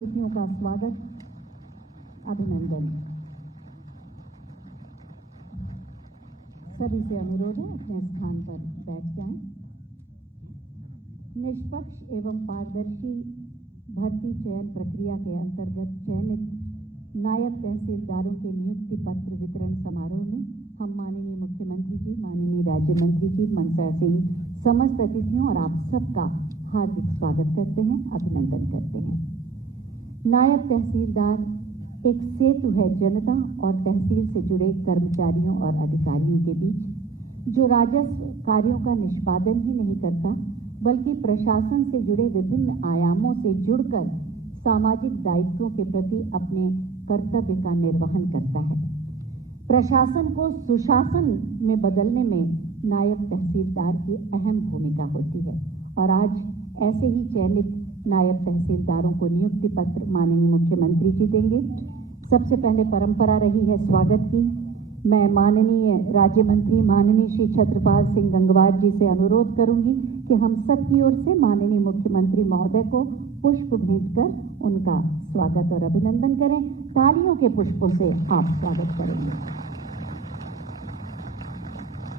अतिथियों का स्वागत, अभिनंदन। सभी से अनुरोध है अपने स्थान पर बैठ जाएं। निष्पक्ष एवं पारदर्शी भर्ती चयन प्रक्रिया के अंतर्गत चयनित नायब तहसीलदारों के नियुक्ति पत्र वितरण समारोह में हम माननीय मुख्यमंत्री जी, माननीय राज्य मंत्री जी मनसा सिंह, समस्त अतिथियों और आप सबका हार्दिक स्वागत करते हैं, अभिनंदन करते हैं। नायब तहसीलदार एक सेतु है जनता और तहसील से जुड़े कर्मचारियों और अधिकारियों के बीच, जो राजस्व कार्यों का निष्पादन ही नहीं करता बल्कि प्रशासन से जुड़े विभिन्न आयामों से जुड़कर सामाजिक दायित्वों के प्रति अपने कर्तव्य का निर्वहन करता है। प्रशासन को सुशासन में बदलने में नायब तहसीलदार की अहम भूमिका होती है और आज ऐसे ही चयनित नायब तहसीलदारों को नियुक्ति पत्र माननीय मुख्यमंत्री जी देंगे। सबसे पहले परंपरा रही है स्वागत की। मैं माननीय राज्य मंत्री माननीय श्री छत्रपाल सिंह गंगवार जी से अनुरोध करूंगी कि हम सब की ओर से माननीय मुख्यमंत्री महोदय को पुष्प भेंट कर उनका स्वागत और अभिनंदन करें। तालियों के पुष्पों से आप स्वागत करेंगे।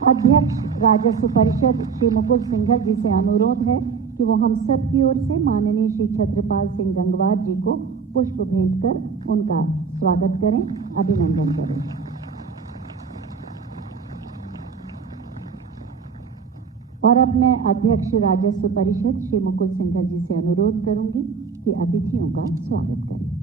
अध्यक्ष राजस्व परिषद श्री मुकुल सिंघल जी से अनुरोध है कि वो हम सब की ओर से माननीय श्री छत्रपाल सिंह गंगवार जी को पुष्प भेंट कर उनका स्वागत करें, अभिनंदन करें। और अब मैं अध्यक्ष राजस्व परिषद श्री मुकुल सिंघल जी से अनुरोध करूंगी कि अतिथियों का स्वागत करें।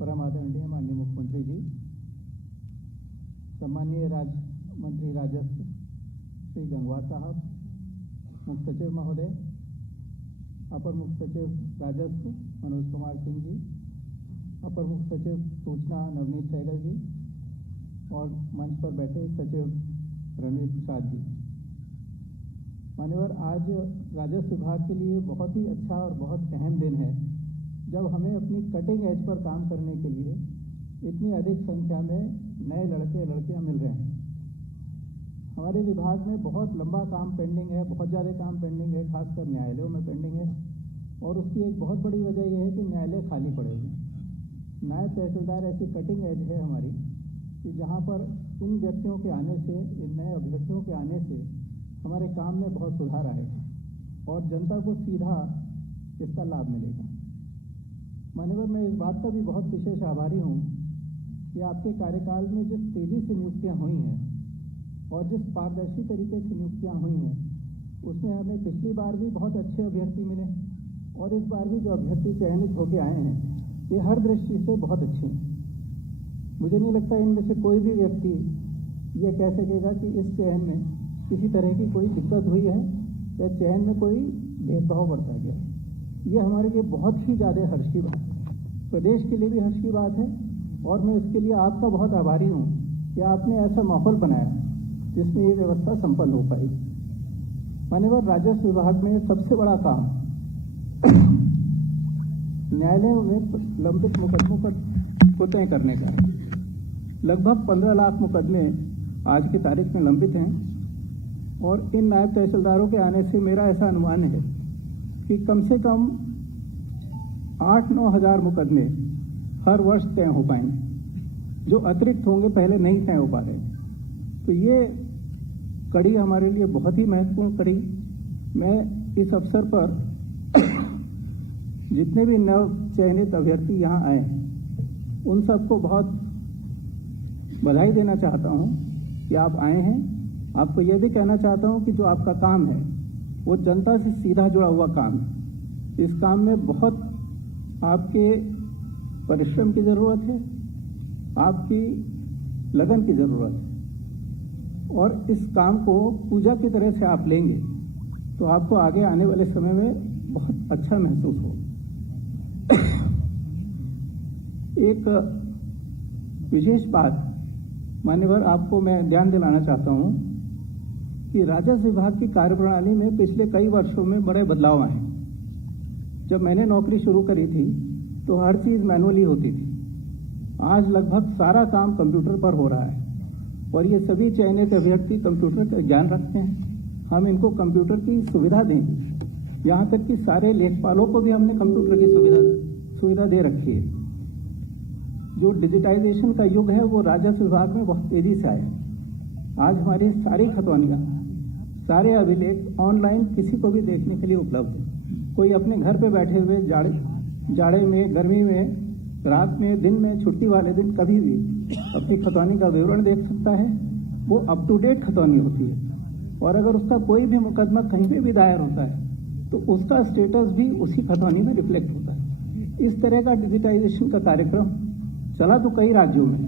परम आदरणीय माननीय मुख्यमंत्री जी, सम्मानीय राज्य मंत्री राजस्व श्री गंगवार साहब, मुख्य सचिव महोदय, अपर मुख्य सचिव राजस्व मनोज कुमार सिंह जी, अपर मुख्य सचिव सूचना नवनीत सहगल जी और मंच पर बैठे सचिव रणवीर प्रसाद जी। मान्यवर, आज राजस्व विभाग के लिए बहुत ही अच्छा और बहुत अहम दिन है जब हमें अपनी कटिंग एज पर काम करने के लिए इतनी अधिक संख्या में नए लड़के लड़कियां मिल रहे हैं। हमारे विभाग में बहुत लंबा काम पेंडिंग है, बहुत ज़्यादा काम पेंडिंग है, खासकर न्यायालयों में पेंडिंग है और उसकी एक बहुत बड़ी वजह यह है कि न्यायालय खाली पड़े हुए हैं। नायब तहसीलदार ऐसी कटिंग एज है हमारी कि जहाँ पर इन व्यक्तियों के आने से, इन नए अभ्यर्थियों के आने से हमारे काम में बहुत सुधार आएगा और जनता को सीधा इसका लाभ मिलेगा। मान्यवर, मैं इस बात का भी बहुत विशेष आभारी हूँ कि आपके कार्यकाल में जिस तेजी से नियुक्तियाँ हुई हैं और जिस पारदर्शी तरीके से नियुक्तियाँ हुई हैं उसमें हमें पिछली बार भी बहुत अच्छे अभ्यर्थी मिले और इस बार भी जो अभ्यर्थी चयनित होकर आए हैं ये हर दृष्टि से बहुत अच्छे हैं। मुझे नहीं लगता इनमें से कोई भी व्यक्ति ये कह सकेगा कि इस चयन में किसी तरह की कोई दिक्कत हुई है या चयन में कोई भेदभाव बरता गया है। ये हमारे लिए बहुत ही ज़्यादा हर्ष की बात है, प्रदेश के लिए भी हर्ष की बात है और मैं इसके लिए आपका बहुत आभारी हूँ कि आपने ऐसा माहौल बनाया जिसमें ये व्यवस्था संपन्न हो पाई। मान्यवर, राजस्व विभाग में सबसे बड़ा काम न्यायालयों में लंबित मुकदमों को तय करने का है। लगभग 15 लाख मुकदमे आज की तारीख में लंबित हैं और इन नायब तहसीलदारों के आने से मेरा ऐसा अनुमान है कि कम से कम 8-9 हज़ार मुकदमे हर वर्ष तय हो पाएंगे, जो अतिरिक्त होंगे, पहले नहीं तय हो पा रहे। तो ये कड़ी हमारे लिए बहुत ही महत्वपूर्ण कड़ी। मैं इस अवसर पर जितने भी नव चयनित अभ्यर्थी यहाँ आए उन सबको बहुत बधाई देना चाहता हूँ कि आप आए हैं। आपको यह भी कहना चाहता हूँ कि जो आपका काम है वो जनता से सीधा जुड़ा हुआ काम है। इस काम में बहुत आपके परिश्रम की ज़रूरत है, आपकी लगन की ज़रूरत है और इस काम को पूजा की तरह से आप लेंगे तो आपको आगे आने वाले समय में बहुत अच्छा महसूस हो। एक विशेष बात मान्यवर आपको मैं ध्यान दिलाना चाहता हूँ कि राजस्व विभाग की कार्यप्रणाली में पिछले कई वर्षों में बड़े बदलाव आए। जब मैंने नौकरी शुरू करी थी तो हर चीज़ मैनुअली होती थी आज लगभग सारा काम कंप्यूटर पर हो रहा है और ये सभी चयनित अभ्यर्थी कंप्यूटर का ज्ञान रखते हैं। हम इनको कंप्यूटर की सुविधा दें, यहाँ तक कि सारे लेखपालों को भी हमने कंप्यूटर की सुविधा दे रखी है। जो डिजिटाइजेशन का युग है वो राजस्व विभाग में बहुत तेजी से आया। आज हमारी सारी खतौनियाँ, सारे अभिलेख ऑनलाइन किसी को भी देखने के लिए उपलब्ध है। कोई अपने घर पे बैठे हुए जाड़े में, गर्मी में, रात में, दिन में, छुट्टी वाले दिन कभी भी अपनी खतौनी का विवरण देख सकता है। वो अप टू डेट खतौनी होती है और अगर उसका कोई भी मुकदमा कहीं पे भी दायर होता है तो उसका स्टेटस भी उसी खतौनी में रिफ्लेक्ट होता है। इस तरह का डिजिटाइजेशन का कार्यक्रम चला तो कई राज्यों में,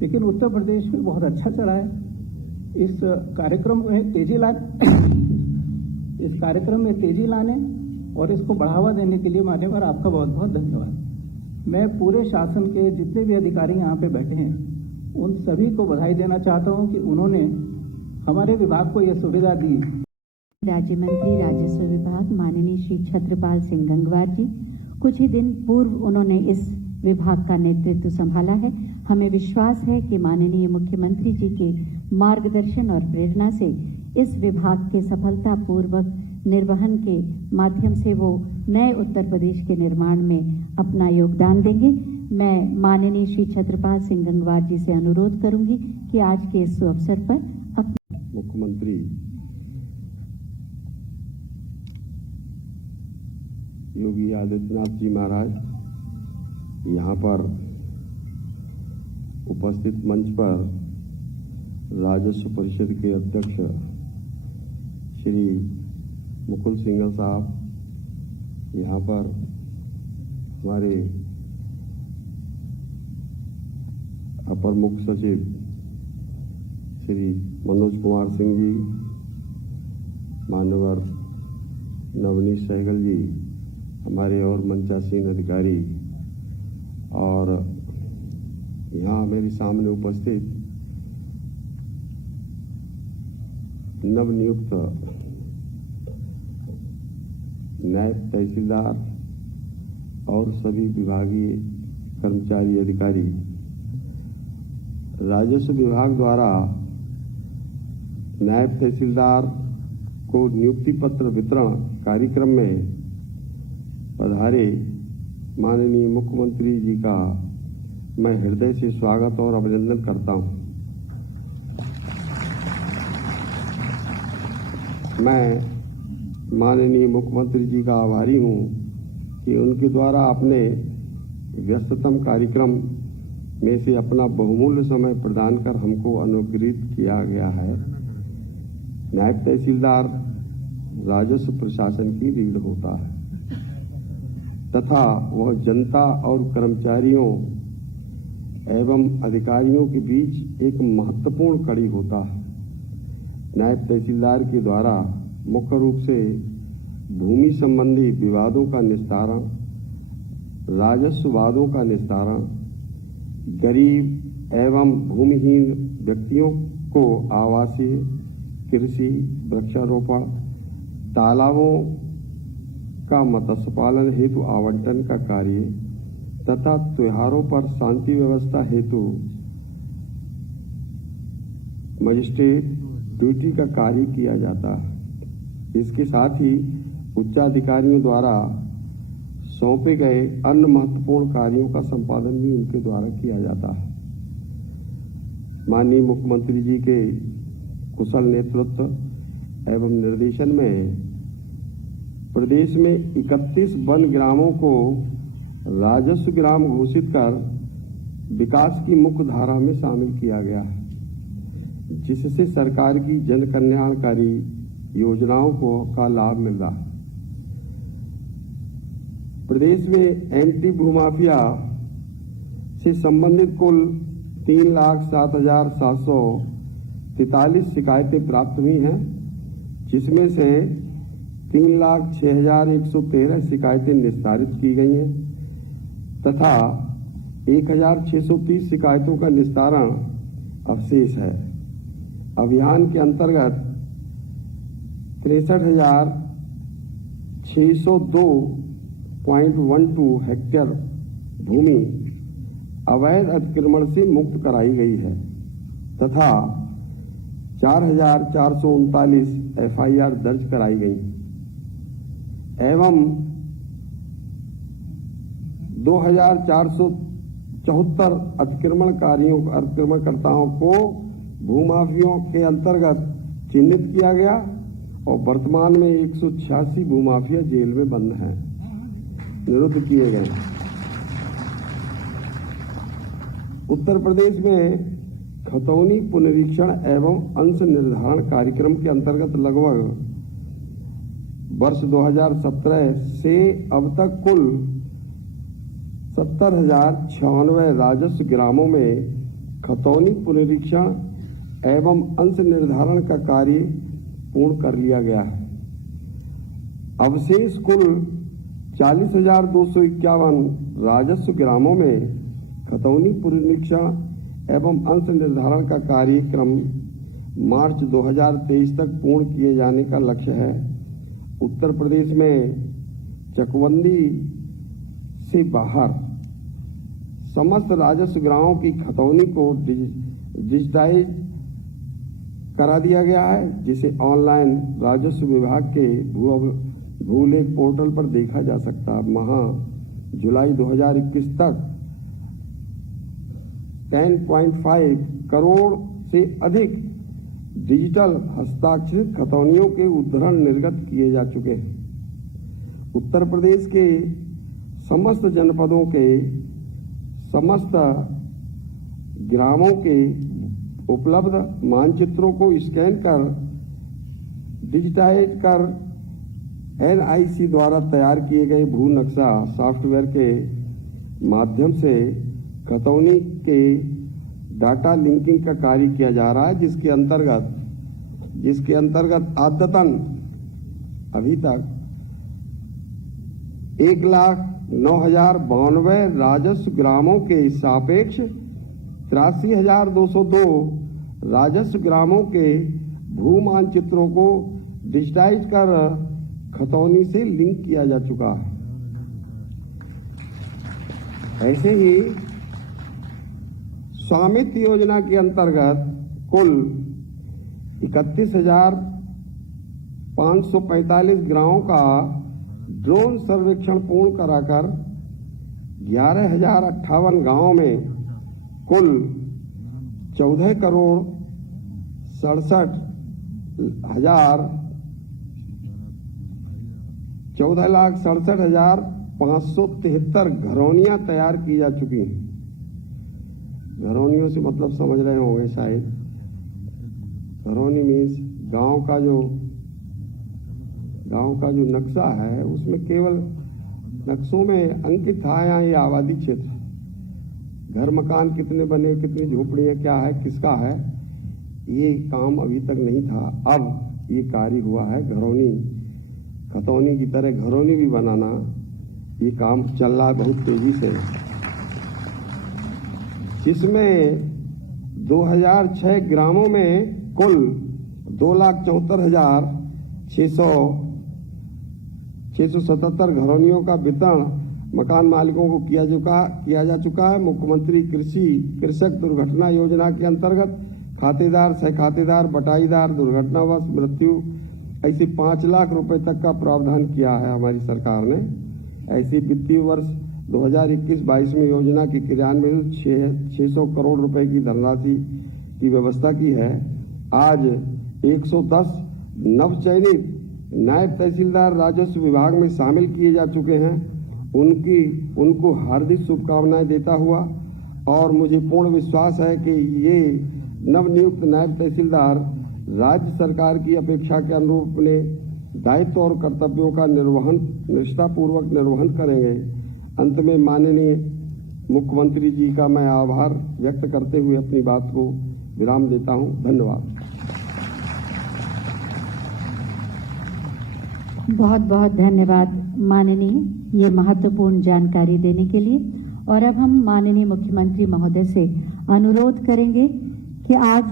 लेकिन उत्तर प्रदेश में बहुत अच्छा चला है। इस कार्यक्रम में तेजी लाने और इसको बढ़ावा देने के लिए मान्यवर आपका बहुत बहुत धन्यवाद। मैं पूरे शासन के जितने भी अधिकारी यहाँ पे बैठे हैं उन सभी को बधाई देना चाहता हूँ कि उन्होंने हमारे विभाग को यह सुविधा दी। राज्य मंत्री राजस्व विभाग माननीय श्री छत्रपाल सिंह गंगवार जी, कुछ ही दिन पूर्व उन्होंने इस विभाग का नेतृत्व संभाला है। हमें विश्वास है कि माननीय मुख्यमंत्री जी के मार्गदर्शन और प्रेरणा से इस विभाग के सफलतापूर्वक निर्वहन के माध्यम से वो नए उत्तर प्रदेश के निर्माण में अपना योगदान देंगे। मैं माननीय श्री छत्रपाल सिंह गंगवार जी से अनुरोध करूंगी कि आज के इस अवसर पर मुख्यमंत्री योगी आदित्यनाथ जी महाराज यहाँ पर उपस्थित मंच पर राजस्व परिषद के अध्यक्ष श्री मुकुल सिंघल साहब, यहाँ पर हमारे अपर मुख्य सचिव श्री मनोज कुमार सिंह जी, मान्यवर नवनीत सहगल जी, हमारे और मंचासीन अधिकारी और यहाँ मेरे सामने उपस्थित नवनियुक्त नायब तहसीलदार और सभी विभागीय कर्मचारी अधिकारी। राजस्व विभाग द्वारा नायब तहसीलदार को नियुक्ति पत्र वितरण कार्यक्रम में पधारे माननीय मुख्यमंत्री जी का मैं हृदय से स्वागत और अभिनंदन करता हूं। मैं माननीय मुख्यमंत्री जी का आभारी हूं कि उनके द्वारा अपने व्यस्ततम कार्यक्रम में से अपना बहुमूल्य समय प्रदान कर हमको अनुग्रहित किया गया है। नायब तहसीलदार राजस्व प्रशासन की रीढ़ होता है तथा वह जनता और कर्मचारियों एवं अधिकारियों के बीच एक महत्वपूर्ण कड़ी होता है। नायब तहसीलदार के द्वारा मुख्य रूप से भूमि संबंधी विवादों का निस्तारण, राजस्व वादों का निस्तारण, गरीब एवं भूमिहीन व्यक्तियों को आवासीय, कृषि, वृक्षारोपण, तालाबों का मत्स्य पालन हेतु आवंटन का कार्य तथा त्योहारों पर शांति व्यवस्था हेतु मजिस्ट्रेट ड्यूटी का कार्य किया जाता है। इसके साथ ही उच्चाधिकारियों द्वारा सौंपे गए अन्य महत्वपूर्ण कार्यों का संपादन भी उनके द्वारा किया जाता है। माननीय मुख्यमंत्री जी के कुशल नेतृत्व एवं निर्देशन में प्रदेश में 31 वन ग्रामों को राजस्व ग्राम घोषित कर विकास की मुख्य धारा में शामिल किया गया है, जिससे सरकार की जन कल्याणकारी योजनाओं का लाभ मिल रहा है। प्रदेश में एंटी भूमाफिया से संबंधित कुल 3,07,743 शिकायतें प्राप्त हुई हैं, जिसमें से 3,06,113 शिकायतें निस्तारित की गई हैं तथा 1,630 शिकायतों का निस्तारण अवशेष है। अभियान के अंतर्गत 63,602.12 हेक्टेयर भूमि अवैध अतिक्रमण से मुक्त कराई गई है तथा 4,439 FIR दर्ज कराई गई एवं 2,474 अतिक्रमणकर्ताओं को भूमाफियों के अंतर्गत चिन्हित किया गया और वर्तमान में 186 भूमाफिया जेल में बंद हैं, निरुद्ध किए गए। उत्तर प्रदेश में खतौनी पुनरीक्षण एवं अंश निर्धारण कार्यक्रम के अंतर्गत लगभग वर्ष 2017 से अब तक कुल 70,096 राजस्व ग्रामों में खतौनी पुनरीक्षण एवं अंश निर्धारण का कार्य पूर्ण कर लिया गया है। अवशेष कुल 40,251 राजस्व ग्रामों में खतौनी पुनरीक्षण एवं अंश निर्धारण का कार्यक्रम मार्च 2023 तक पूर्ण किए जाने का लक्ष्य है। उत्तर प्रदेश में चकबंदी से बाहर समस्त राजस्व ग्रामों की खतौनी को डिजिटाइज करा दिया गया है, जिसे ऑनलाइन राजस्व विभाग के भूलेख पोर्टल पर देखा जा सकता है। माह जुलाई 2021 तक 10.5 करोड़ से अधिक डिजिटल हस्ताक्षरित खतौनियों के उद्धरण निर्गत किए जा चुके हैं। उत्तर प्रदेश के समस्त जनपदों के समस्त ग्रामों के उपलब्ध मानचित्रों को स्कैन कर डिजिटाइज कर NIC द्वारा तैयार किए गए भू नक्शा सॉफ्टवेयर के माध्यम से खतौनी के डाटा लिंकिंग का कार्य किया जा रहा है, जिसके अंतर्गत आद्यतन अभी तक 1,09,092 राजस्व ग्रामों के सापेक्ष 83,202 राजस्व ग्रामों के भू मानचित्रों को डिजिटाइज कर खतौनी से लिंक किया जा चुका है। ऐसे ही स्वामित्व योजना के अंतर्गत कुल 31,545 ग्रामों का ड्रोन सर्वेक्षण पूर्ण कराकर 11,058 गांवों में कुल 14 करोड़ 14,67,573 घरौनियां तैयार की जा चुकी हैं। घरौनियों से मतलब समझ रहे होंगे शायद। घरौनी मीन्स गांव का जो नक्शा है उसमें केवल नक्शों में अंकित था यहाँ ये आबादी क्षेत्र, घर मकान कितने बने, कितनी झोपड़ियाँ, क्या है, किसका है, ये काम अभी तक नहीं था। अब ये कार्य हुआ है। घरौनी खतौनी की तरह घरौनी भी बनाना, ये काम चल रहा है बहुत तेजी से, जिसमें 2006 ग्रामों में कुल 2,74,677 घरौनियों का वितरण मकान मालिकों को किया जा चुका है। मुख्यमंत्री कृषक दुर्घटना योजना के अंतर्गत खातेदार, सह खातेदार, बटाईदार, दुर्घटनावश मृत्यु ऐसे 5 लाख रुपए तक का प्रावधान किया है हमारी सरकार ने। ऐसी वित्तीय वर्ष 2021-22 में योजना के क्रियान्वयन 600 करोड़ रुपए की धनराशि की व्यवस्था की है। आज 110 नवचयनित नायब तहसीलदार राजस्व विभाग में शामिल किए जा चुके हैं। उनको हार्दिक शुभकामनाएं देता हुआ और मुझे पूर्ण विश्वास है कि ये नवनियुक्त नायब तहसीलदार राज्य सरकार की अपेक्षा के अनुरूप अपने दायित्व और कर्तव्यों का निष्ठापूर्वक निर्वहन करेंगे। अंत में माननीय मुख्यमंत्री जी का मैं आभार व्यक्त करते हुए अपनी बात को विराम देता हूं। धन्यवाद। बहुत बहुत धन्यवाद माननीय, ये महत्वपूर्ण जानकारी देने के लिए। और अब हम माननीय मुख्यमंत्री महोदय से अनुरोध करेंगे कि आज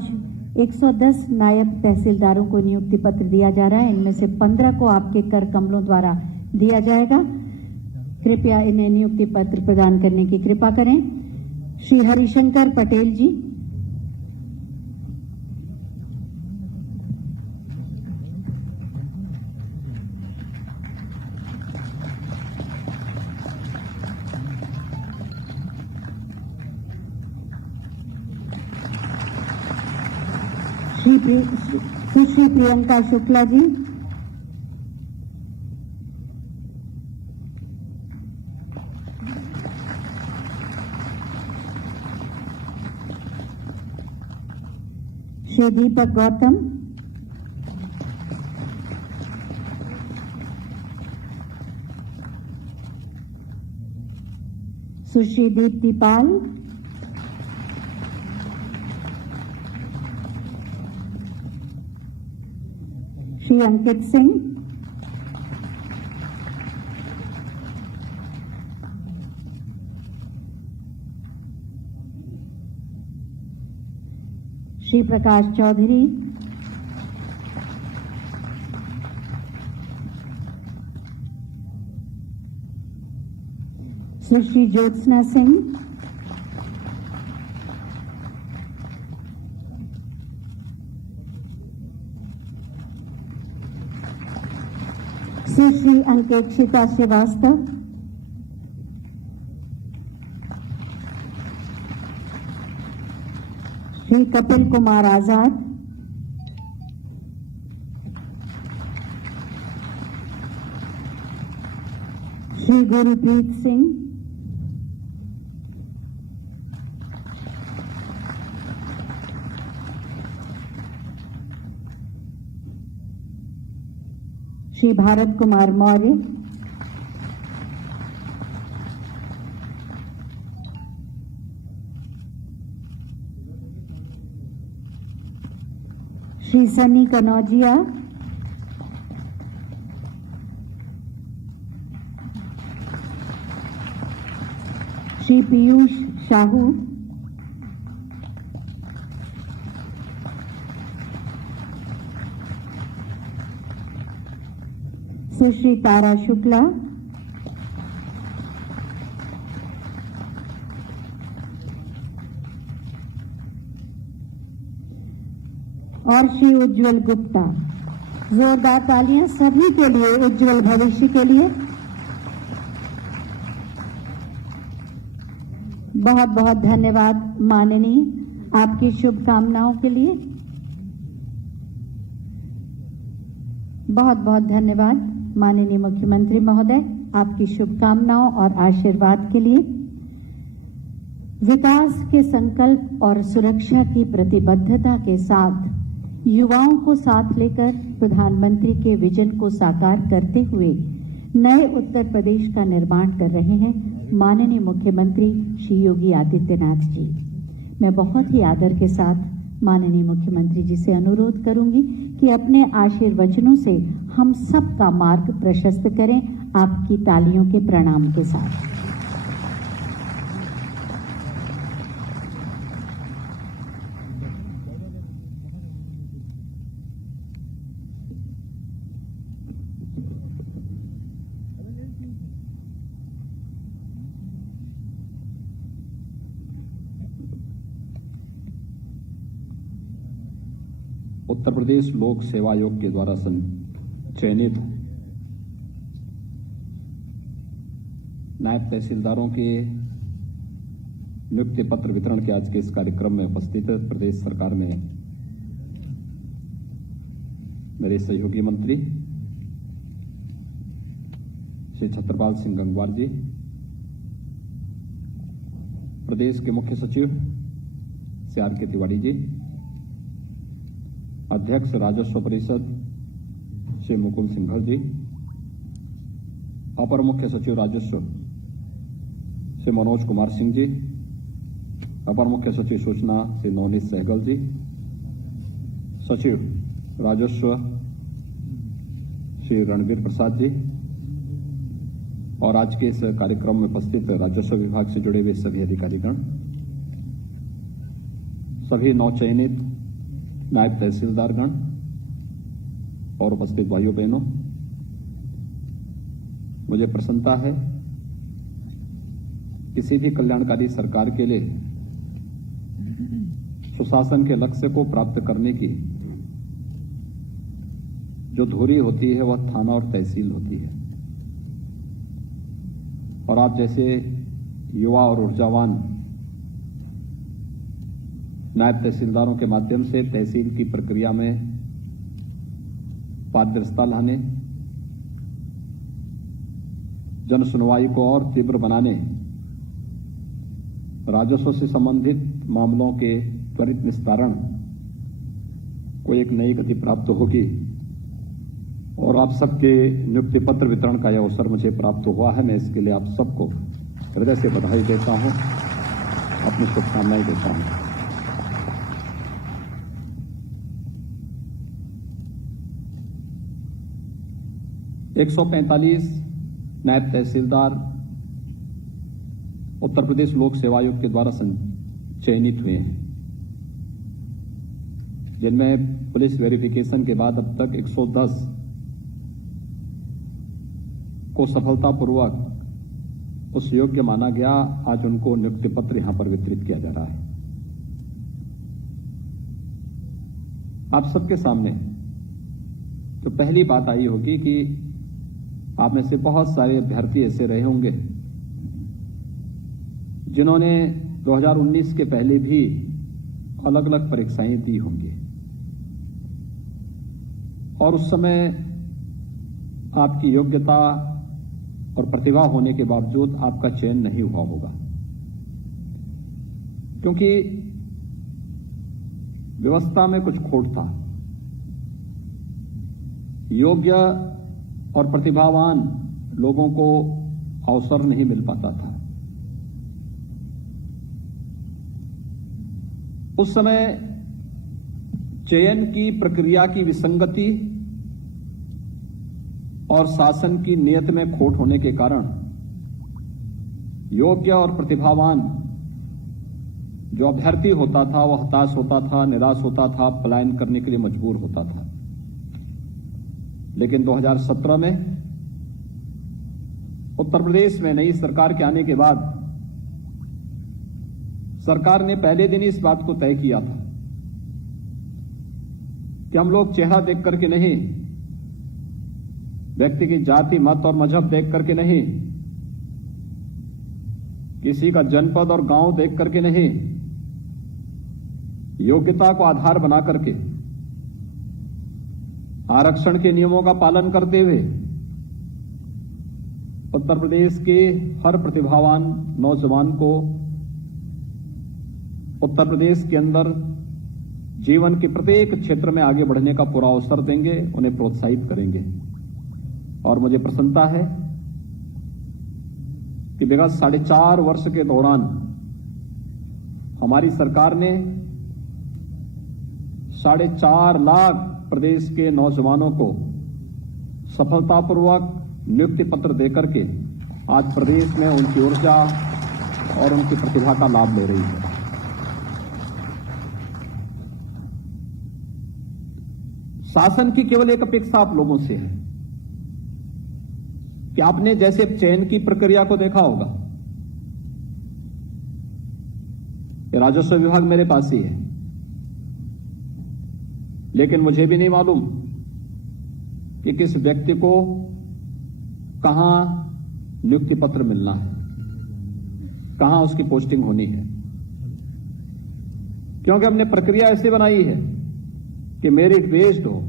110 नायब तहसीलदारों को नियुक्ति पत्र दिया जा रहा है। इनमें से 15 को आपके कर कमलों द्वारा दिया जाएगा। कृपया इन्हें नियुक्ति पत्र प्रदान करने की कृपा करें। श्री हरिशंकर पटेल जी, सुश्री प्रियंका शुक्ला जी, श्री दीपक गौतम, सुश्री दीप्ति पाल, श्री अंकित सिंह, श्री प्रकाश चौधरी, सुश्री ज्योत्सना सिंह, सुश्री अंकेक्षिता श्रीवास्तव, श्री कपिल कुमार आजाद, श्री गुरप्रीत सिंह, श्री भारत कुमार मौर्य, श्री सनी कनौजिया, श्री पीयूष साहू, सुश्री तारा शुक्ला, और श्री उज्जवल गुप्ता। जोरदार तालियां सभी के लिए, उज्जवल भविष्य के लिए। बहुत बहुत धन्यवाद माननीय, आपकी शुभकामनाओं के लिए बहुत बहुत धन्यवाद माननीय मुख्यमंत्री महोदय, आपकी शुभकामनाओं और आशीर्वाद के लिए। विकास के संकल्प और सुरक्षा की प्रतिबद्धता के साथ युवाओं को साथ लेकर प्रधानमंत्री के विजन को साकार करते हुए नए उत्तर प्रदेश का निर्माण कर रहे हैं माननीय मुख्यमंत्री श्री योगी आदित्यनाथ जी। मैं बहुत ही आदर के साथ माननीय मुख्यमंत्री जी से अनुरोध करूंगी कि अपने आशीर्वचनों से हम सबका मार्ग प्रशस्त करें, आपकी तालियों के प्रणाम के साथ। उत्तर प्रदेश लोक सेवा आयोग के द्वारा चयनित नायब तहसीलदारों के नियुक्ति पत्र वितरण के आज के इस कार्यक्रम में उपस्थित प्रदेश सरकार में मेरे सहयोगी मंत्री श्री छत्रपाल सिंह गंगवार जी, प्रदेश के मुख्य सचिव श्री आर के तिवारी जी, अध्यक्ष राजस्व परिषद श्री मुकुल सिंघल जी, अपर मुख्य सचिव राजस्व श्री मनोज कुमार सिंह जी, अपर मुख्य सचिव सूचना श्री नवनीत सहगल जी, सचिव राजस्व श्री रणवीर प्रसाद जी, और आज के इस कार्यक्रम में उपस्थित राजस्व विभाग से जुड़े हुए सभी अधिकारीगण, सभी नवचयनित नायब तहसीलदारगण और उपस्थित भाइयों बहनों, मुझे प्रसन्नता है किसी भी कल्याणकारी सरकार के लिए सुशासन के लक्ष्य को प्राप्त करने की जो धुरी होती है वह थाना और तहसील होती है। और आप जैसे युवा और ऊर्जावान नायब तहसीलदारों के माध्यम से तहसील की प्रक्रिया में पारदर्शिता लाने, जन सुनवाई को और तीव्र बनाने, राजस्व से संबंधित मामलों के त्वरित निस्तारण को एक नई गति प्राप्त होगी। और आप सबके नियुक्ति पत्र वितरण का यह अवसर मुझे प्राप्त हुआ है। मैं इसके लिए आप सबको हृदय से बधाई देता हूं, अपनी शुभकामनाएं देता हूं। एक 145 नायब तहसीलदार उत्तर प्रदेश लोक सेवा आयोग के द्वारा चयनित हुए हैं, जिनमें पुलिस वेरिफिकेशन के बाद अब तक 110 को सफलतापूर्वक उस योग्य माना गया। आज उनको नियुक्ति पत्र यहां पर वितरित किया जा रहा है। आप सबके सामने तो पहली बात आई होगी कि आप में से बहुत सारे अभ्यर्थी ऐसे रहे होंगे जिन्होंने 2019 के पहले भी अलग अलग परीक्षाएं दी होंगी और उस समय आपकी योग्यता और प्रतिभा होने के बावजूद आपका चयन नहीं हुआ होगा, क्योंकि व्यवस्था में कुछ खोट था। योग्य और प्रतिभावान लोगों को अवसर नहीं मिल पाता था। उस समय चयन की प्रक्रिया की विसंगति और शासन की नीयत में खोट होने के कारण योग्य और प्रतिभावान जो अभ्यर्थी होता था वह हताश होता था, निराश होता था, पलायन करने के लिए मजबूर होता था। लेकिन 2017 में उत्तर प्रदेश में नई सरकार के आने के बाद सरकार ने पहले दिन इस बात को तय किया था कि हम लोग चेहरा देख करके नहीं, व्यक्ति की जाति, मत और मजहब देख करके नहीं, किसी का जनपद और गांव देख करके नहीं, योग्यता को आधार बना करके आरक्षण के नियमों का पालन करते हुए उत्तर प्रदेश के हर प्रतिभावान नौजवान को उत्तर प्रदेश के अंदर जीवन के प्रत्येक क्षेत्र में आगे बढ़ने का पूरा अवसर देंगे, उन्हें प्रोत्साहित करेंगे। और मुझे प्रसन्नता है कि विगत 4.5 वर्ष के दौरान हमारी सरकार ने 4.5 लाख प्रदेश के नौजवानों को सफलतापूर्वक नियुक्ति पत्र देकर के आज प्रदेश में उनकी ऊर्जा और उनकी प्रतिभा का लाभ ले रही है। शासन की केवल एक अपेक्षा आप लोगों से है कि आपने जैसे चयन की प्रक्रिया को देखा होगा, ये राजस्व विभाग मेरे पास ही है, लेकिन मुझे भी नहीं मालूम कि किस व्यक्ति को कहां नियुक्ति पत्र मिलना है, कहां उसकी पोस्टिंग होनी है, क्योंकि हमने प्रक्रिया ऐसे बनाई है कि मेरिट बेस्ड हो।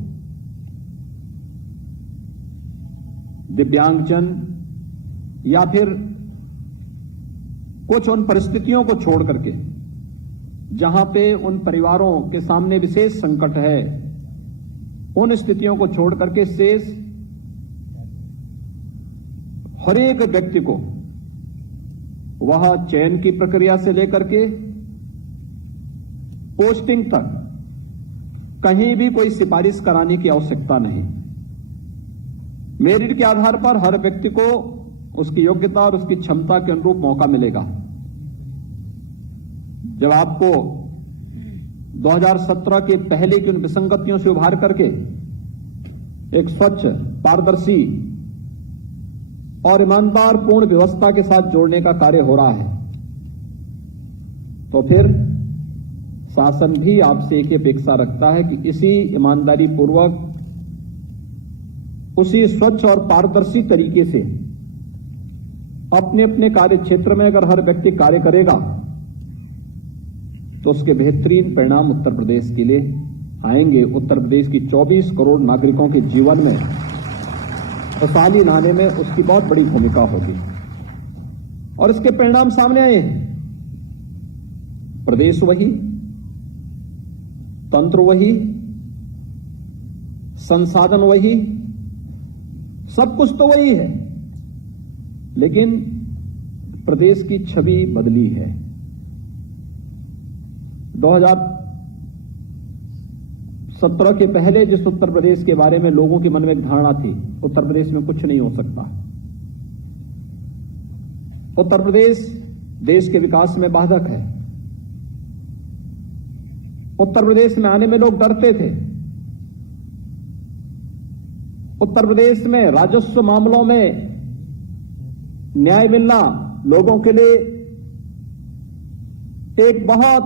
दिव्यांगजन या फिर कुछ उन परिस्थितियों को छोड़ करके जहां पे उन परिवारों के सामने विशेष संकट है, उन स्थितियों को छोड़ करके शेष हर एक व्यक्ति को वह चयन की प्रक्रिया से लेकर के पोस्टिंग तक कहीं भी कोई सिफारिश कराने की आवश्यकता नहीं। मेरिट के आधार पर हर व्यक्ति को उसकी योग्यता और उसकी क्षमता के अनुरूप मौका मिलेगा। जब आपको 2017 के पहले की उन विसंगतियों से उभार करके एक स्वच्छ, पारदर्शी और ईमानदार पूर्ण व्यवस्था के साथ जोड़ने का कार्य हो रहा है, तो फिर शासन भी आपसे एक अपेक्षा रखता है कि इसी ईमानदारी पूर्वक, उसी स्वच्छ और पारदर्शी तरीके से अपने अपने कार्य क्षेत्र में अगर हर व्यक्ति कार्य करेगा तो उसके बेहतरीन परिणाम उत्तर प्रदेश के लिए आएंगे। उत्तर प्रदेश की 24 करोड़ नागरिकों के जीवन में खुशहाली लाने में उसकी बहुत बड़ी भूमिका होगी और इसके परिणाम सामने आए हैं। प्रदेश वही, तंत्र वही, संसाधन वही, सब कुछ तो वही है, लेकिन प्रदेश की छवि बदली है। 2017 के पहले जिस उत्तर प्रदेश के बारे में लोगों के मन में एक धारणा थी, उत्तर प्रदेश में कुछ नहीं हो सकता, उत्तर प्रदेश देश के विकास में बाधक है, उत्तर प्रदेश में आने में लोग डरते थे, उत्तर प्रदेश में राजस्व मामलों में न्याय मिलना लोगों के लिए एक बहुत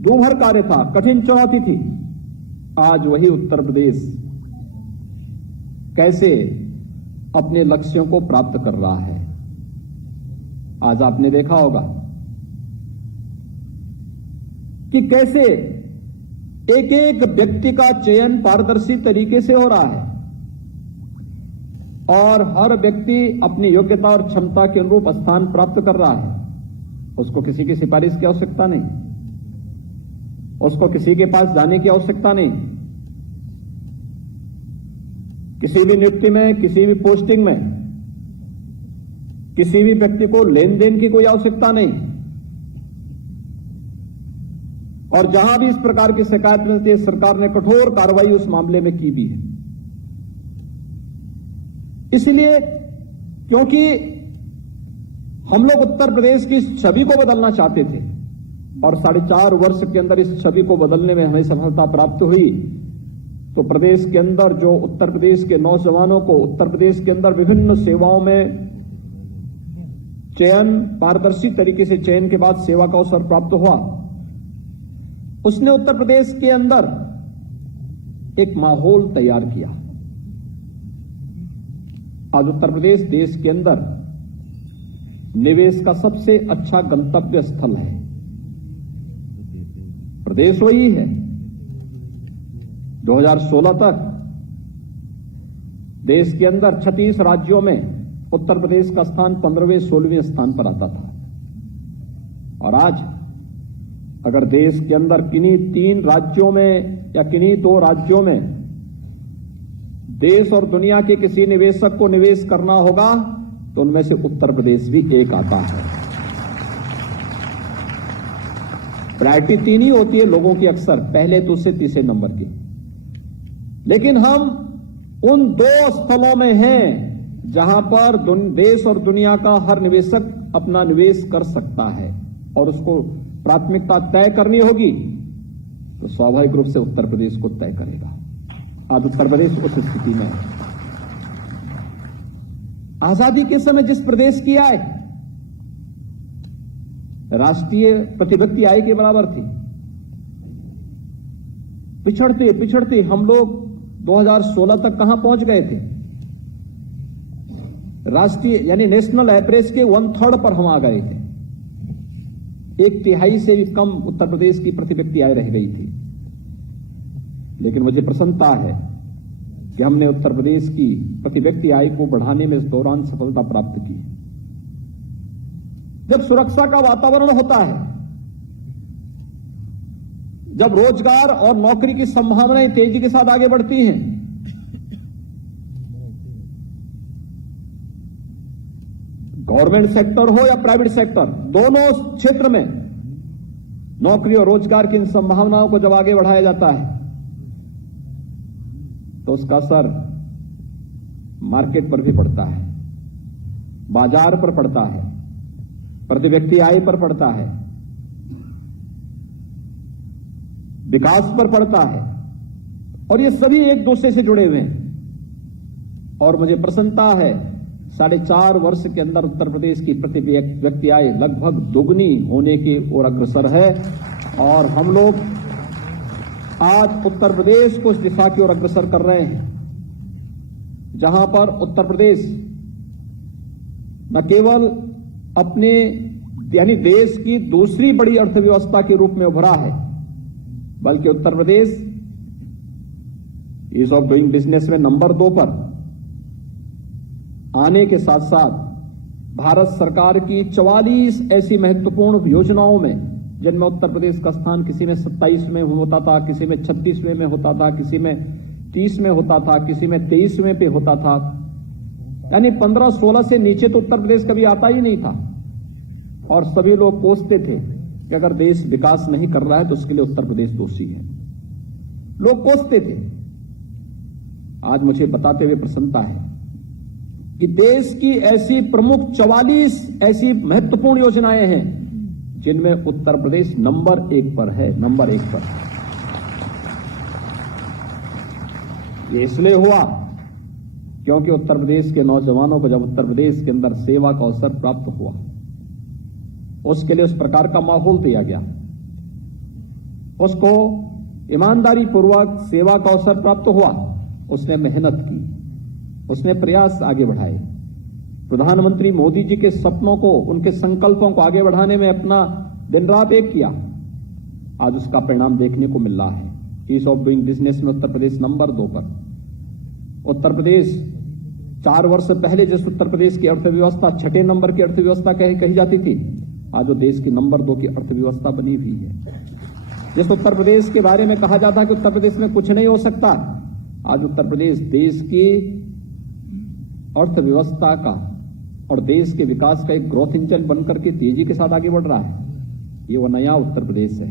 दूभर कार्य था, कठिन चुनौती थी। आज वही उत्तर प्रदेश कैसे अपने लक्ष्यों को प्राप्त कर रहा है। आज आपने देखा होगा कि कैसे एक एक व्यक्ति का चयन पारदर्शी तरीके से हो रहा है और हर व्यक्ति अपनी योग्यता और क्षमता के अनुरूप स्थान प्राप्त कर रहा है। उसको किसी की सिफारिश की आवश्यकता नहीं, उसको किसी के पास जाने की आवश्यकता नहीं, किसी भी नियुक्ति में, किसी भी पोस्टिंग में किसी भी व्यक्ति को लेन देन की कोई आवश्यकता नहीं। और जहां भी इस प्रकार की शिकायत मिलती है, सरकार ने कठोर कार्रवाई उस मामले में की भी है। इसलिए क्योंकि हम लोग उत्तर प्रदेश की छवि को बदलना चाहते थे और 4.5 वर्ष के अंदर इस छवि को बदलने में हमें सफलता प्राप्त हुई, तो प्रदेश के अंदर जो उत्तर प्रदेश के नौजवानों को उत्तर प्रदेश के अंदर विभिन्न सेवाओं में चयन, पारदर्शी तरीके से चयन के बाद सेवा का अवसर प्राप्त हुआ, उसने उत्तर प्रदेश के अंदर एक माहौल तैयार किया। आज उत्तर प्रदेश देश के अंदर निवेश का सबसे अच्छा गंतव्य स्थल है। प्रदेश वही है। 2016 तक देश के अंदर 36 राज्यों में उत्तर प्रदेश का स्थान 15वें 16वें स्थान पर आता था और आज अगर देश के अंदर किन्हीं 3 राज्यों में या किन्हीं 2 राज्यों में देश और दुनिया के किसी निवेशक को निवेश करना होगा तो उनमें से उत्तर प्रदेश भी एक आता है। प्रायोरिटी 3 ही होती है लोगों की अक्सर, पहले, दूसरे, तीसरे नंबर की, लेकिन हम उन 2 स्थलों में हैं जहां पर देश और दुनिया का हर निवेशक अपना निवेश कर सकता है और उसको प्राथमिकता तय करनी होगी तो स्वाभाविक रूप से उत्तर प्रदेश को तय करेगा। आज उत्तर प्रदेश उस स्थिति में है। आजादी के समय जिस प्रदेश की आय राष्ट्रीय प्रतिभक्ति आय के बराबर थी, पिछड़ते पिछड़ते हम लोग 2016 तक कहां पहुंच गए थे? राष्ट्रीय यानी नेशनल एवरेज के 1/3 पर हम आ गए थे। 1/3 से भी कम उत्तर प्रदेश की प्रति व्यक्ति आय रह गई थी। लेकिन मुझे प्रसन्नता है कि हमने उत्तर प्रदेश की प्रति व्यक्ति आय को बढ़ाने में इस दौरान सफलता प्राप्त की। जब सुरक्षा का वातावरण होता है, जब रोजगार और नौकरी की संभावनाएं तेजी के साथ आगे बढ़ती हैं, गवर्नमेंट सेक्टर हो या प्राइवेट सेक्टर, दोनों क्षेत्र में नौकरी और रोजगार की इन संभावनाओं को जब आगे बढ़ाया जाता है तो उसका असर मार्केट पर भी पड़ता है, बाजार पर पड़ता है, प्रति व्यक्ति आय पर पड़ता है, विकास पर पड़ता है और ये सभी एक दूसरे से जुड़े हुए हैं। और मुझे प्रसन्नता है 4.5 वर्ष के अंदर उत्तर प्रदेश की प्रति व्यक्ति आय लगभग दोगुनी होने की ओर अग्रसर है और हम लोग आज उत्तर प्रदेश को इस दिशा की ओर अग्रसर कर रहे हैं जहां पर उत्तर प्रदेश न केवल अपने यानी देश की दूसरी बड़ी अर्थव्यवस्था के रूप में उभरा है, बल्कि Uttar Pradesh ease of doing business में नंबर 2 पर आने के साथ साथ भारत सरकार की 44 ऐसी महत्वपूर्ण योजनाओं में, जिनमें उत्तर प्रदेश का स्थान किसी में 27वें होता था, किसी में 36वें में होता था, किसी में 30 में होता था, किसी में 23वें पे होता था, यानी 15-16 से नीचे तो उत्तर प्रदेश कभी आता ही नहीं था। और सभी लोग कोसते थे कि अगर देश विकास नहीं कर रहा है तो उसके लिए उत्तर प्रदेश दोषी है, लोग कोसते थे। आज मुझे बताते हुए प्रसन्नता है कि देश की ऐसी प्रमुख 44 ऐसी महत्वपूर्ण योजनाएं हैं जिनमें उत्तर प्रदेश नंबर 1 पर है, नंबर 1 पर। ये इसलिए हुआ क्योंकि उत्तर प्रदेश के नौजवानों को जब उत्तर प्रदेश के अंदर सेवा का अवसर प्राप्त हुआ, उसके लिए उस प्रकार का माहौल दिया गया, उसको ईमानदारी पूर्वक सेवा का अवसर प्राप्त हुआ, उसने मेहनत की, उसने प्रयास आगे बढ़ाए, प्रधानमंत्री मोदी जी के सपनों को, उनके संकल्पों को आगे बढ़ाने में अपना दिन रात एक किया। आज उसका परिणाम देखने को मिल रहा है। ईज ऑफ डूइंग बिजनेस में उत्तर प्रदेश नंबर 2 पर। उत्तर प्रदेश 4 वर्ष पहले जिस उत्तर प्रदेश की अर्थव्यवस्था 6ठे नंबर की अर्थव्यवस्था कही जाती थी, आज वो देश की नंबर 2 की अर्थव्यवस्था बनी हुई है। जिस उत्तर प्रदेश के बारे में कहा जाता है कि उत्तर प्रदेश में कुछ नहीं हो सकता, आज उत्तर प्रदेश देश की अर्थव्यवस्था का और देश के विकास का एक ग्रोथ इंजन बनकर के तेजी के साथ आगे बढ़ रहा है। ये वो नया उत्तर प्रदेश है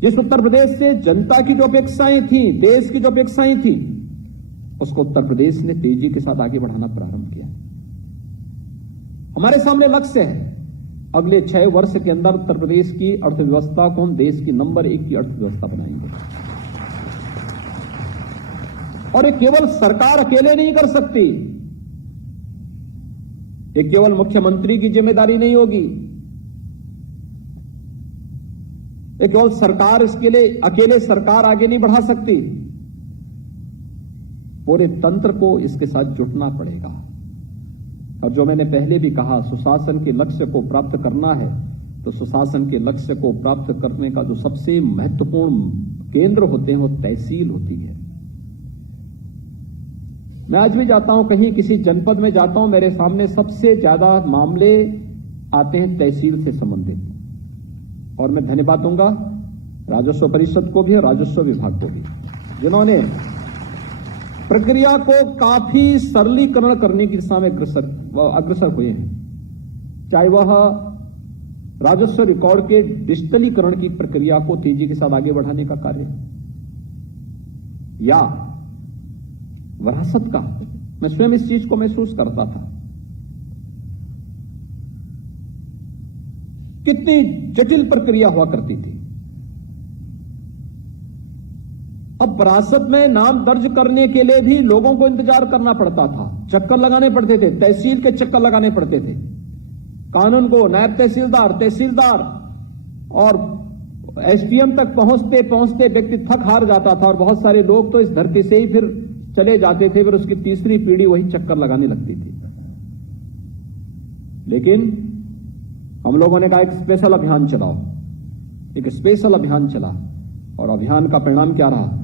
जिस उत्तर प्रदेश से जनता की जो अपेक्षाएं थी, देश की जो अपेक्षाएं थी, उसको उत्तर प्रदेश ने तेजी के साथ आगे बढ़ाना प्रारंभ किया। हमारे सामने लक्ष्य है अगले 6 वर्ष के अंदर उत्तर प्रदेश की अर्थव्यवस्था को हम देश की नंबर 1 की अर्थव्यवस्था बनाएंगे। और ये केवल सरकार अकेले नहीं कर सकती, ये केवल मुख्यमंत्री की जिम्मेदारी नहीं होगी, ये केवल सरकार इसके लिए अकेले सरकार आगे नहीं बढ़ा सकती, पूरे तंत्र को इसके साथ जुटना पड़ेगा। और जो मैंने पहले भी कहा, सुशासन के लक्ष्य को प्राप्त करना है तो सुशासन के लक्ष्य को प्राप्त करने का जो सबसे महत्वपूर्ण केंद्र होते हैं वो तहसील होती है। मैं आज भी जाता हूं, कहीं किसी जनपद में जाता हूं, मेरे सामने सबसे ज्यादा मामले आते हैं तहसील से संबंधित। और मैं धन्यवाद दूंगा राजस्व परिषद को भी और राजस्व विभाग को भी, जिन्होंने प्रक्रिया को काफी सरलीकरण करने की दिशा में अग्रसर हुए हैं। चाहे वह राजस्व रिकॉर्ड के डिजिटलीकरण की प्रक्रिया को तेजी के साथ आगे बढ़ाने का कार्य या विरासत का, मैं स्वयं इस चीज को महसूस करता था। कितनी जटिल प्रक्रिया हुआ करती थी। अब विरासत में नाम दर्ज करने के लिए भी लोगों को इंतजार करना पड़ता था, चक्कर लगाने पड़ते थे, तहसील के चक्कर लगाने पड़ते थे। कानून को नायब तहसीलदार, तहसीलदार और एसडीएम तक पहुंचते पहुंचते व्यक्ति थक हार जाता था और बहुत सारे लोग तो इस धरती से ही फिर चले जाते थे, फिर उसकी तीसरी पीढ़ी वही चक्कर लगाने लगती थी। लेकिन हम लोगों ने कहा एक स्पेशल अभियान चलाओ, एक स्पेशल अभियान चला और अभियान का परिणाम क्या रहा?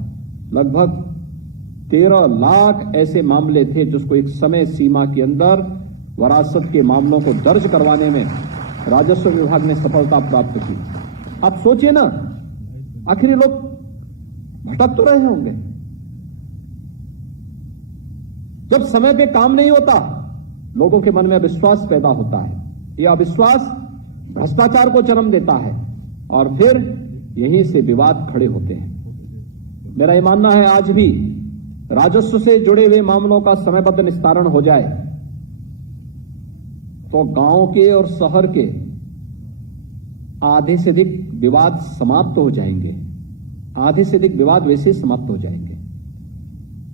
लगभग 13 लाख ऐसे मामले थे जिसको एक समय सीमा के अंदर विरासत के मामलों को दर्ज करवाने में राजस्व विभाग ने सफलता प्राप्त की। आप सोचिए ना, आखिर लोग भटक तो रहे होंगे। जब समय पे काम नहीं होता, लोगों के मन में अविश्वास पैदा होता है। यह अविश्वास भ्रष्टाचार को जन्म देता है और फिर यहीं से विवाद खड़े होते हैं। मेरा यह मानना है आज भी राजस्व से जुड़े हुए मामलों का समयबद्ध निस्तारण हो जाए तो गांव के और शहर के आधे से अधिक विवाद समाप्त हो जाएंगे। आधे से अधिक विवाद वैसे समाप्त हो जाएंगे।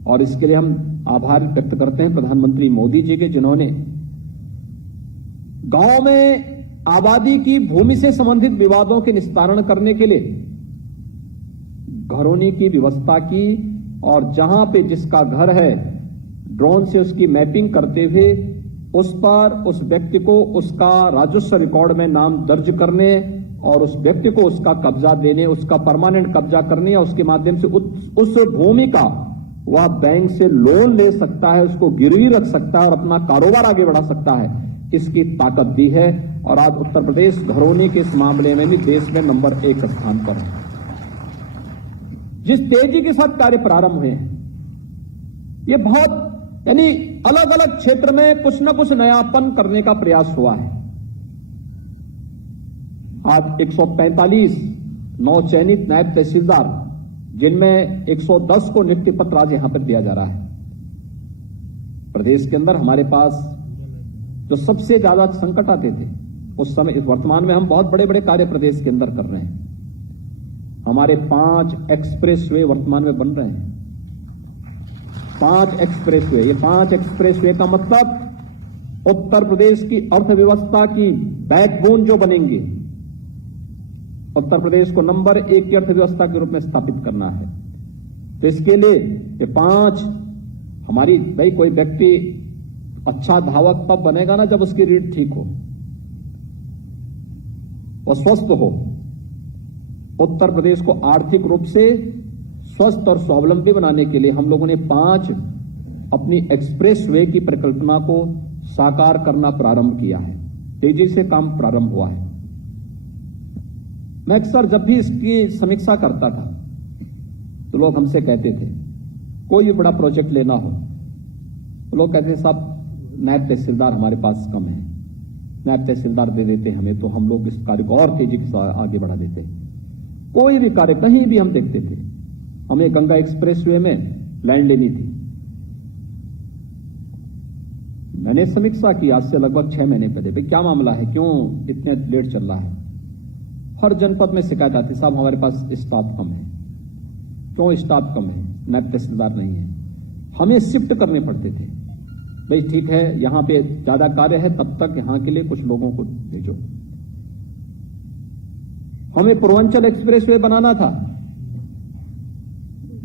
और इसके लिए हम आभार व्यक्त करते हैं प्रधानमंत्री मोदी जी के, जिन्होंने गांव में आबादी की भूमि से संबंधित विवादों के निस्तारण करने के लिए घरौनी की व्यवस्था की और जहां पे जिसका घर है ड्रोन से उसकी मैपिंग करते हुए उस पर उस व्यक्ति को उसका राजस्व रिकॉर्ड में नाम दर्ज करने और उस व्यक्ति को उसका कब्जा देने, उसका परमानेंट कब्जा करने और उसके माध्यम से उस भूमि का वह बैंक से लोन ले सकता है, उसको गिरवी रख सकता है और अपना कारोबार आगे बढ़ा सकता है, इसकी ताकत दी है। और आज उत्तर प्रदेश घरौनी के इस मामले में भी देश में नंबर 1 स्थान पर है। जिस तेजी के साथ कार्य प्रारंभ हुए हैं, ये बहुत यानी अलग अलग क्षेत्र में कुछ न कुछ नयापन करने का प्रयास हुआ है। आज 145 नवचयनित नायब तहसीलदार, जिनमें 110 को नियुक्ति पत्र आज यहां पर दिया जा रहा है। प्रदेश के अंदर हमारे पास जो सबसे ज्यादा संकट आते थे उस समय, इस वर्तमान में हम बहुत बड़े बड़े कार्य प्रदेश के अंदर कर रहे हैं। हमारे 5 एक्सप्रेसवे वर्तमान में बन रहे हैं। 5 एक्सप्रेसवे, ये 5 एक्सप्रेसवे का मतलब उत्तर प्रदेश की अर्थव्यवस्था की बैकबोन जो बनेंगे, उत्तर प्रदेश को नंबर 1 की अर्थव्यवस्था के रूप में स्थापित करना है। तो इसके लिए ये 5 हमारी, भाई कोई व्यक्ति अच्छा धावक तब बनेगा ना जब उसकी रीढ़ ठीक हो, वह स्वस्थ हो। उत्तर प्रदेश को आर्थिक रूप से स्वस्थ और स्वावलंबी बनाने के लिए हम लोगों ने 5 अपनी एक्सप्रेसवे की परिकल्पना को साकार करना प्रारंभ किया है। तेजी से काम प्रारंभ हुआ है। मैं अक्सर जब भी इसकी समीक्षा करता था तो लोग हमसे कहते थे, कोई भी बड़ा प्रोजेक्ट लेना हो तो लोग कहते थे साहब नायब तहसीलदार हमारे पास कम है, नायब तहसीलदार दे देते हमें तो हम लोग इस कार्य को और तेजी के साथ आगे बढ़ा देते। कोई भी कार्य कहीं भी हम देखते थे, हमें गंगा एक्सप्रेसवे में लैंड लेनी थी, मैंने समीक्षा की आज से लगभग 6 महीने पहले, भाई क्या मामला है, क्यों इतने लेट चल रहा है। हर जनपद में शिकायत आती, साहब हमारे पास स्टाफ कम है। क्यों स्टाफ कम है? नायब तहसीलदार नहीं है। हमें शिफ्ट करने पड़ते थे, भाई ठीक है यहां पे ज्यादा कार्य है, तब तक यहां के लिए कुछ लोगों को भेजो। हमें पूर्वांचल एक्सप्रेसवे बनाना था,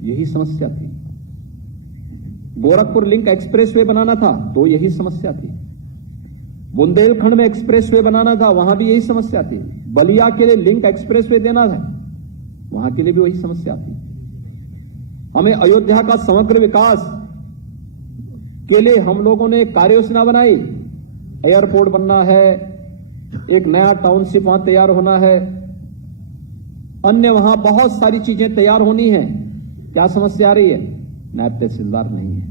यही समस्या थी। गोरखपुर लिंक एक्सप्रेसवे बनाना था तो यही समस्या थी। बुंदेलखंड में एक्सप्रेसवे बनाना था, वहां भी यही समस्या थी। बलिया के लिए लिंक एक्सप्रेसवे देना था, वहां के लिए भी वही समस्या थी। हमें अयोध्या का समग्र विकास के लिए हम लोगों ने कार्य योजना बनाई। एयरपोर्ट बनना है, एक नया टाउनशिप वहां तैयार होना है, अन्य वहां बहुत सारी चीजें तैयार होनी है। क्या समस्या आ रही है? नायब तहसीलदार नहीं है।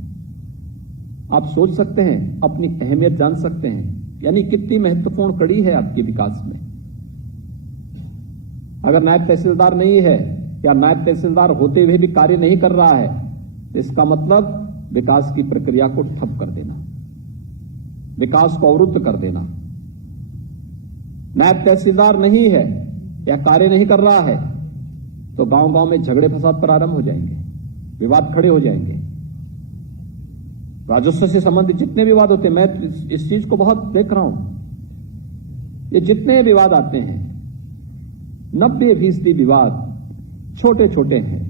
आप सोच सकते हैं, अपनी अहमियत जान सकते हैं, यानी कितनी महत्वपूर्ण कड़ी है आपके विकास में। अगर नायब तहसीलदार नहीं है या नायब तहसीलदार होते हुए भी कार्य नहीं कर रहा है तो इसका मतलब विकास की प्रक्रिया को ठप कर देना, विकास को अवरुद्ध कर देना। नायब तहसीलदार नहीं है या कार्य नहीं कर रहा है तो गांव-गांव में झगड़े फसाद प्रारंभ हो जाएंगे, विवाद खड़े हो जाएंगे। राजस्व से संबंधित जितने विवाद होते हैं, मैं इस चीज को बहुत देख रहा हूं, ये जितने विवाद आते हैं 90% विवाद छोटे छोटे हैं।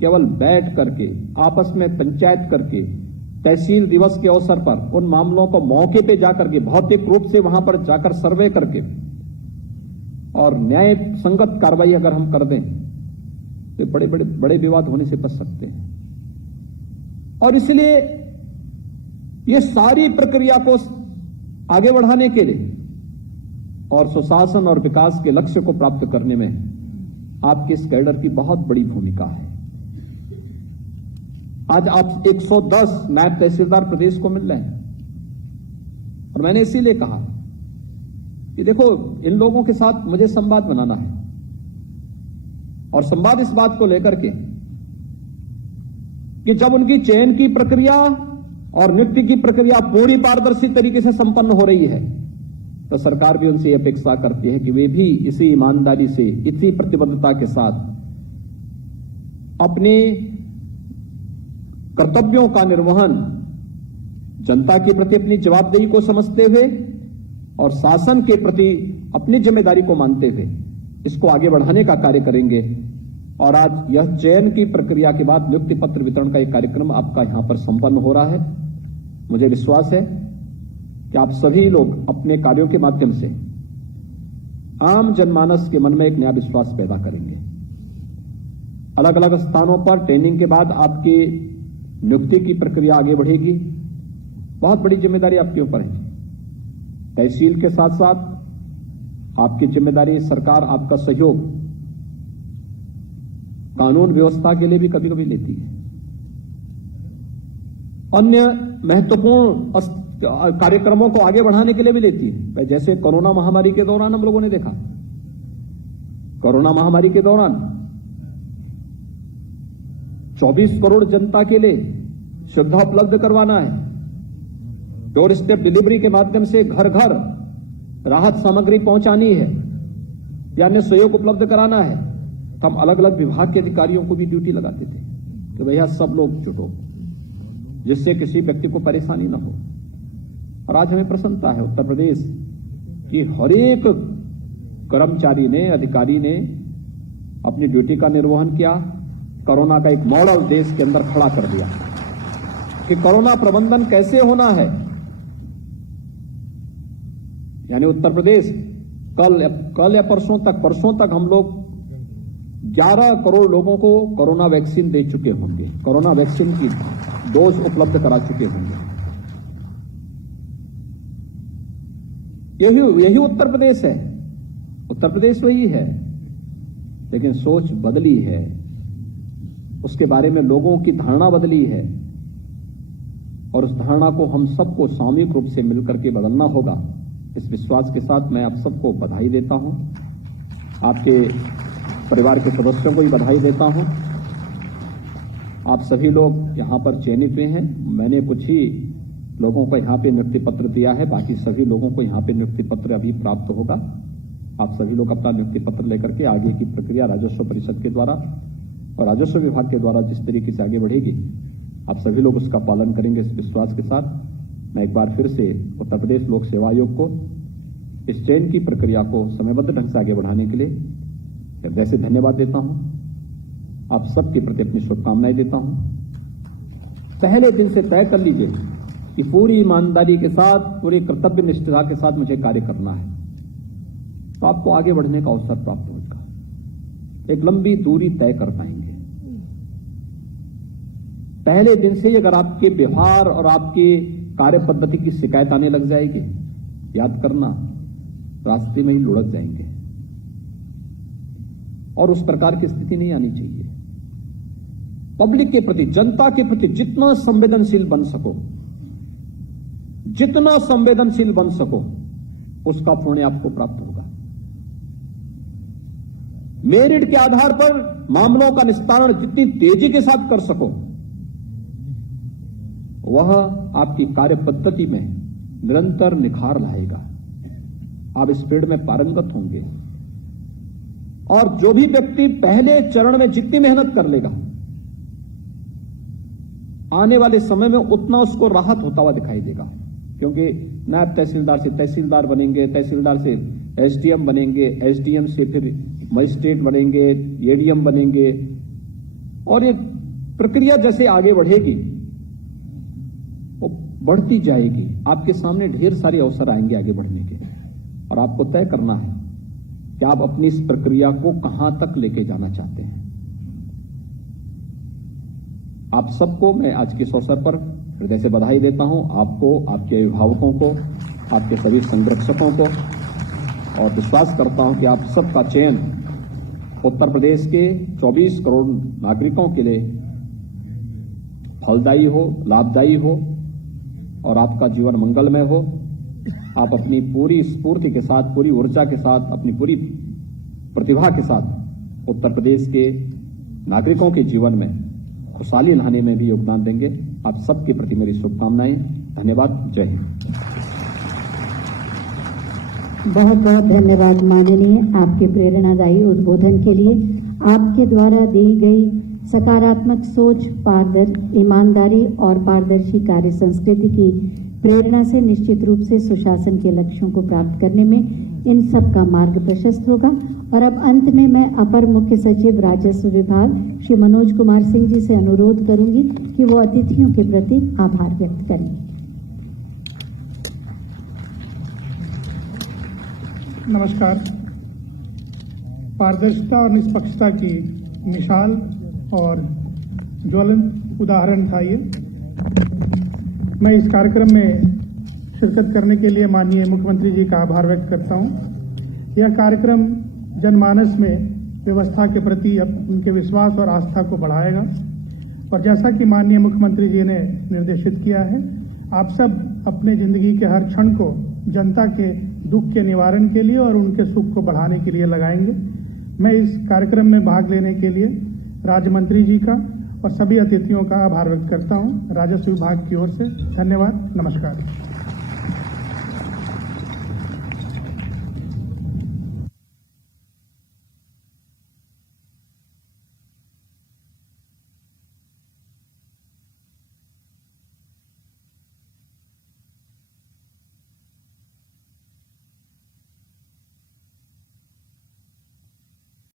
केवल बैठ करके आपस में पंचायत करके तहसील दिवस के अवसर पर उन मामलों को मौके पे जाकर के भौतिक रूप से वहां पर जाकर सर्वे करके और न्याय संगत कार्रवाई अगर हम कर दें तो बड़े विवाद होने से बच सकते हैं। और इसलिए ये सारी प्रक्रिया को आगे बढ़ाने के लिए और सुशासन और विकास के लक्ष्य को प्राप्त करने में आपके इस कैडर की बहुत बड़ी भूमिका है। आज आप 110 नायब तहसीलदार प्रदेश को मिल रहे हैं और मैंने इसीलिए कहा कि देखो इन लोगों के साथ मुझे संवाद बनाना है और संवाद इस बात को लेकर के कि जब उनकी चयन की प्रक्रिया और नियुक्ति की प्रक्रिया पूरी पारदर्शी तरीके से संपन्न हो रही है तो सरकार भी उनसे अपेक्षा करती है कि वे भी इसी ईमानदारी से, इसी प्रतिबद्धता के साथ अपने कर्तव्यों का निर्वहन जनता के प्रति अपनी जवाबदेही को समझते हुए और शासन के प्रति अपनी जिम्मेदारी को मानते हुए इसको आगे बढ़ाने का कार्य करेंगे। और आज यह चयन की प्रक्रिया के बाद नियुक्ति पत्र वितरण का एक कार्यक्रम आपका यहां पर संपन्न हो रहा है। मुझे विश्वास है कि आप सभी लोग अपने कार्यों के माध्यम से आम जनमानस के मन में एक नया विश्वास पैदा करेंगे। अलग अलग स्थानों पर ट्रेनिंग के बाद आपकी नियुक्ति की प्रक्रिया आगे बढ़ेगी। बहुत बड़ी जिम्मेदारी आपके ऊपर है। तहसील के साथ साथ आपकी जिम्मेदारी, सरकार आपका सहयोग कानून व्यवस्था के लिए भी कभी कभी लेती है। अन्य महत्वपूर्ण कार्यक्रमों को आगे बढ़ाने के लिए भी लेती है। जैसे कोरोना महामारी के दौरान हम लोगों ने देखा, कोरोना महामारी के दौरान 24 करोड़ जनता के लिए सुविधा उपलब्ध करवाना है। डोर स्टेप डिलीवरी के माध्यम से घर घर राहत सामग्री पहुंचानी है या अन्य सहयोग उपलब्ध कराना है। तो हम अलग अलग विभाग के अधिकारियों को भी ड्यूटी लगाते थे कि भैया सब लोग जुटो, जिससे किसी व्यक्ति को परेशानी ना हो। और आज हमें प्रसन्नता है उत्तर प्रदेश की हर एक कर्मचारी ने, अधिकारी ने अपनी ड्यूटी का निर्वहन किया। कोरोना का एक मॉडल देश के अंदर खड़ा कर दिया कि कोरोना प्रबंधन कैसे होना है। यानी उत्तर प्रदेश कल या परसों तक हम लोग 11 करोड़ लोगों को कोरोना वैक्सीन दे चुके होंगे, कोरोना वैक्सीन की डोज उपलब्ध करा चुके होंगे। यही उत्तर प्रदेश है। उत्तर प्रदेश वही है, लेकिन सोच बदली है, उसके बारे में लोगों की धारणा बदली है। और उस धारणा को हम सबको सामूहिक रूप से मिलकर के बदलना होगा। इस विश्वास के साथ मैं आप सबको बधाई देता हूं, आपके परिवार के सदस्यों को भी बधाई देता हूं। आप सभी लोग यहां पर चयनित हुए हैं। मैंने कुछ ही लोगों को यहां पे नियुक्ति पत्र दिया है, बाकी सभी लोगों को यहां पे नियुक्ति पत्र अभी प्राप्त होगा। आप सभी लोग अपना नियुक्ति पत्र लेकर के आगे की प्रक्रिया राजस्व परिषद के द्वारा और राजस्व विभाग के द्वारा जिस तरीके से आगे बढ़ेगी, आप सभी लोग उसका पालन करेंगे। इस विश्वास के साथ मैं एक बार फिर से उत्तर प्रदेश लोक सेवा आयोग को इस चयन की प्रक्रिया को समयबद्ध ढंग से आगे बढ़ाने के लिए वैसे धन्यवाद देता हूं। आप सबके प्रति अपनी शुभकामनाएं देता हूं। पहले दिन से तय कर लीजिए कि पूरी ईमानदारी के साथ, पूरी कर्तव्य निष्ठा के साथ मुझे कार्य करना है, तो आपको आगे बढ़ने का अवसर प्राप्त होगा। एक लंबी दूरी तय कर पाएंगे। पहले दिन से अगर आपके व्यवहार और आपकी कार्य पद्धति की शिकायत आने लग जाएगी, याद करना रास्ते में ही लुढ़क जाएंगे। और उस प्रकार की स्थिति नहीं आनी चाहिए। पब्लिक के प्रति, जनता के प्रति जितना संवेदनशील बन सको, जितना संवेदनशील बन सको, उसका पुण्य आपको प्राप्त होगा। मेरिट के आधार पर मामलों का निस्तारण जितनी तेजी के साथ कर सको, वह आपकी कार्य पद्धति में निरंतर निखार लाएगा। आप इस फील्ड में पारंगत होंगे। और जो भी व्यक्ति पहले चरण में जितनी मेहनत कर लेगा, आने वाले समय में उतना उसको राहत होता हुआ दिखाई देगा। क्योंकि नायब तहसीलदार से तहसीलदार बनेंगे, तहसीलदार से एसडीएम बनेंगे, एसडीएम से फिर मजिस्ट्रेट बनेंगे, एडीएम बनेंगे। और ये प्रक्रिया जैसे आगे बढ़ेगी, वो बढ़ती जाएगी। आपके सामने ढेर सारे अवसर आएंगे आगे बढ़ने के, और आपको तय करना है कि आप अपनी इस प्रक्रिया को कहां तक लेके जाना चाहते हैं। आप सबको मैं आज के इस अवसर पर हृदय से बधाई देता हूं, आपको, आपके अभिभावकों को, आपके सभी संरक्षकों को, और विश्वास करता हूं कि आप सबका चयन उत्तर प्रदेश के 24 करोड़ नागरिकों के लिए फलदायी हो, लाभदायी हो और आपका जीवन मंगलमय हो। आप अपनी पूरी स्फूर्ति के साथ, पूरी ऊर्जा के साथ, अपनी पूरी प्रतिभा के साथ उत्तर प्रदेश के नागरिकों के जीवन में खुशहाली लाने में भी योगदान देंगे। आप सबके प्रति मेरी शुभकामनाएं। धन्यवाद। जय हिंद। बहुत बहुत धन्यवाद माननीय, आपके प्रेरणादायी उद्बोधन के लिए। आपके द्वारा दी गई सकारात्मक सोच, ईमानदारी और पारदर्शी कार्य संस्कृति की प्रेरणा से निश्चित रूप से सुशासन के लक्ष्यों को प्राप्त करने में इन सब का मार्ग प्रशस्त होगा। और अब अंत में मैं अपर मुख्य सचिव राजस्व विभाग श्री मनोज कुमार सिंह जी से अनुरोध करूंगी कि वो अतिथियों के प्रति आभार व्यक्त करें। नमस्कार। पारदर्शिता और निष्पक्षता की मिसाल और ज्वलंत उदाहरण था ये। मैं इस कार्यक्रम में शिरकत करने के लिए माननीय मुख्यमंत्री जी का आभार व्यक्त करता हूं। यह कार्यक्रम जनमानस में व्यवस्था के प्रति उनके विश्वास और आस्था को बढ़ाएगा और जैसा कि माननीय मुख्यमंत्री जी ने निर्देशित किया है, आप सब अपने जिंदगी के हर क्षण को जनता के दुख के निवारण के लिए और उनके सुख को बढ़ाने के लिए लगाएंगे। मैं इस कार्यक्रम में भाग लेने के लिए राज्य मंत्री जी का और सभी अतिथियों का आभार व्यक्त करता हूं। राजस्व विभाग की ओर से धन्यवाद। नमस्कार।